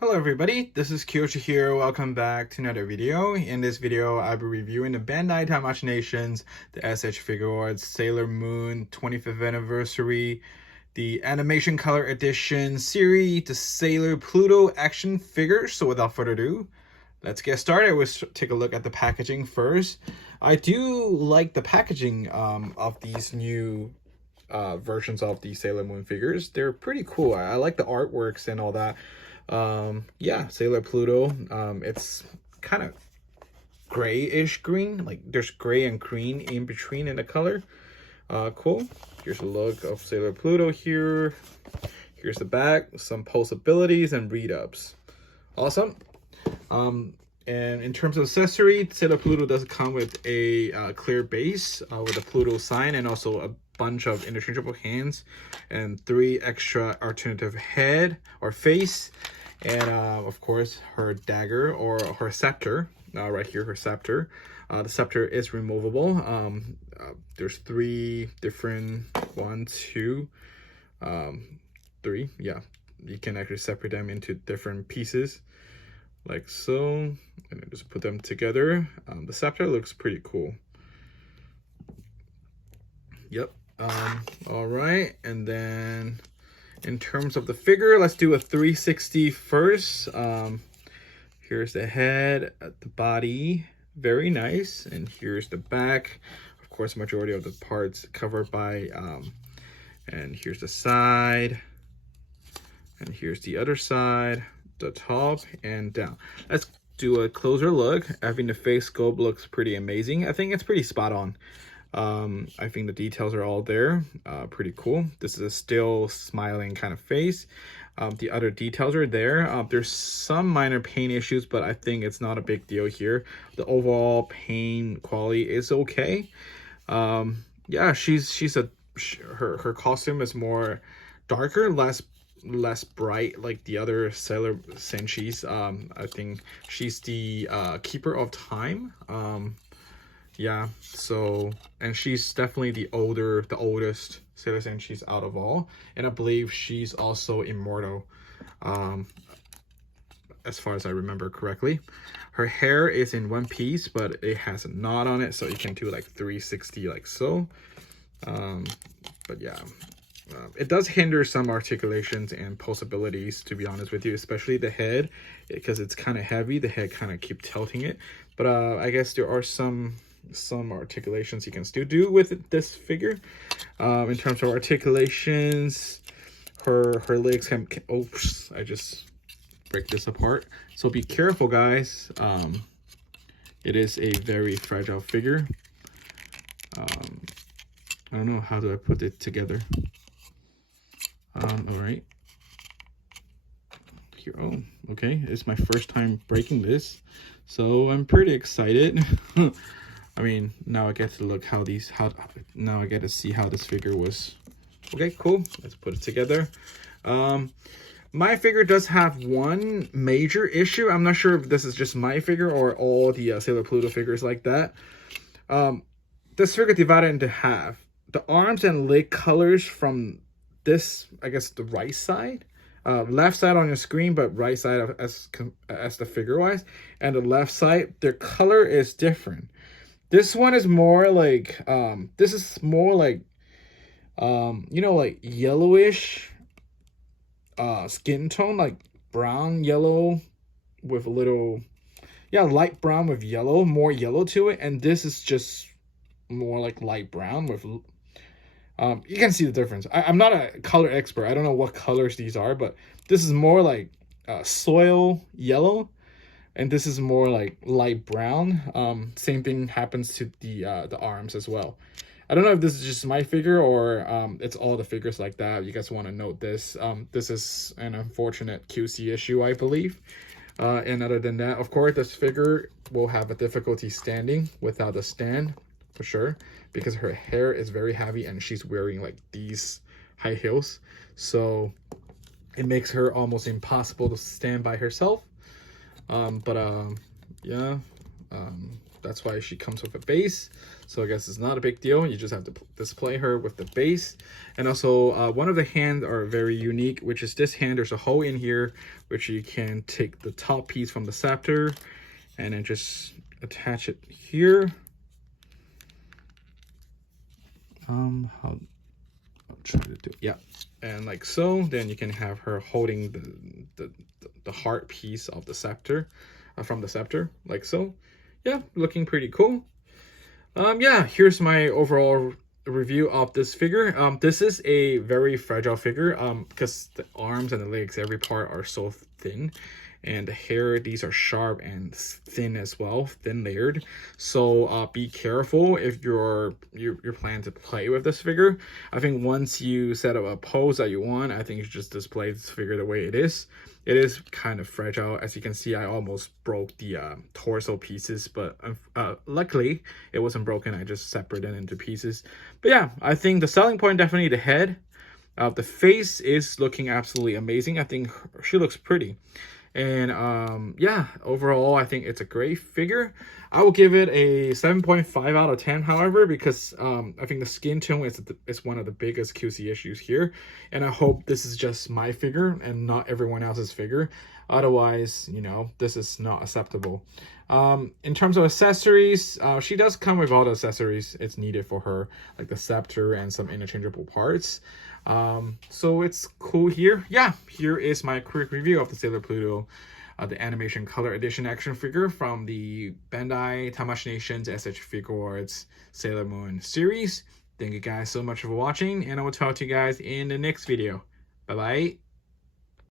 Hello everybody, this is Kyoshi here. Welcome back to another video. In this video, I'll be reviewing the Bandai Tamashii Nations, the S.H Figuarts, Sailor Moon 25th anniversary, the Animation Color Edition series, the Sailor Pluto action figures. So without further ado, let's get started. Let's take a look at the packaging first. I do like the packaging of these new versions of the Sailor Moon figures. They're pretty cool. I like the artworks and all that. Yeah, Sailor Pluto. It's kind of grayish green, like there's gray and green in between in the color. Cool. Here's a look of Sailor Pluto here. Here's the back, some possibilities and read-ups. Awesome. And in terms of accessory, Sailor Pluto does come with a clear base with a Pluto sign and also a bunch of interchangeable hands and 3 extra alternative head or face. And of course her dagger or her scepter, right here, her scepter. The scepter is removable. There's 3 different, 1, 2, 3, yeah. You can actually separate them into different pieces like so, and then just put them together. The scepter looks pretty cool. Yep. All right, and then in terms of the figure, let's do a 360 first. Here's the head, the body, very nice, and here's the back. Of course, majority of the parts covered by, and here's the side, and here's the other side, the top and down. Let's do a closer look. I think the face sculpt looks pretty amazing. I think it's pretty spot on. I think the details are all there. Pretty cool. This is a still smiling kind of face. The other details are there. There's some minor paint issues, but I think it's not a big deal here. The overall paint quality is okay. Yeah, her costume is more darker, less bright like the other Sailor Senshis. I think she's the keeper of time. Yeah, so, and she's definitely the oldest Sailor Senshi out of all, and I believe she's also immortal, as far as I remember correctly. Her hair is in one piece, but it has a knot on it, so you can do like 360 like so. But yeah, it does hinder some articulations and possibilities, to be honest with you, especially the head, because it's kind of heavy. The head kind of keep tilting it, but I guess there are some articulations you can still do with this figure. In terms of articulations, her legs can oops, I just break this apart, so be careful guys. It is a very fragile figure. I don't know, how do I put it together? All right, here. Oh, okay, it's my first time breaking this, so I'm pretty excited. I mean, now I get to look now I get to see how this figure was. Okay, cool. Let's put it together. My figure does have one major issue. I'm not sure if this is just my figure or all the Sailor Pluto figures like that. This figure divided into half. The arms and leg colors from this, I guess, the right side. Left side on your screen, but right side as the figure wise, and the left side, their color is different. This one is more like, this is more like, you know, like yellowish skin tone, like brown, yellow with a little, yeah, light brown with yellow, more yellow to it. And this is just more like light brown with, you can see the difference. I'm not a color expert. I don't know what colors these are, but this is more like soil yellow. And this is more like light brown. Same thing happens to the arms as well. I don't know if this is just my figure or it's all the figures like that. You guys want to note this. This is an unfortunate QC issue, I believe. And other than that, of course, this figure will have a difficulty standing without a stand for sure, because her hair is very heavy and she's wearing like these high heels. So it makes her almost impossible to stand by herself. Yeah, that's why she comes with a base. So I guess it's not a big deal. You just have to display her with the base. And also one of the hands are very unique, which is this hand. There's a hole in here, which you can take the top piece from the scepter and then just attach it here. I'll try to do, yeah, and like so. Then you can have her holding the heart piece of the scepter, from the scepter, like so. Yeah, looking pretty cool. Yeah, here's my overall review of this figure. This is a very fragile figure because the arms and the legs, every part are so thin, and the hair, these are sharp and thin as well, thin layered. So be careful if you're planning to play with this figure. I think once you set up a pose that you want, I think you should just display this figure the way it is. It is kind of fragile. As you can see, I almost broke the torso pieces, but luckily it wasn't broken. I just separated it into pieces. But yeah, I think the selling point, definitely the head. The face is looking absolutely amazing. I think she looks pretty. And yeah, overall, I think it's a great figure. I will give it a 7.5 out of 10, however, because I think the skin tone is one of the biggest QC issues here. And I hope this is just my figure and not everyone else's figure. Otherwise, you know, this is not acceptable. In terms of accessories, she does come with all the accessories it's needed for her, like the scepter and some interchangeable parts. So it's cool here. Yeah, here is my quick review of the Sailor Pluto, the animation color edition action figure from the Bandai Tamashii Nationa S.H Figuarts Sailor Moon series. Thank you guys so much for watching, and I will talk to you guys in the next video. Bye bye.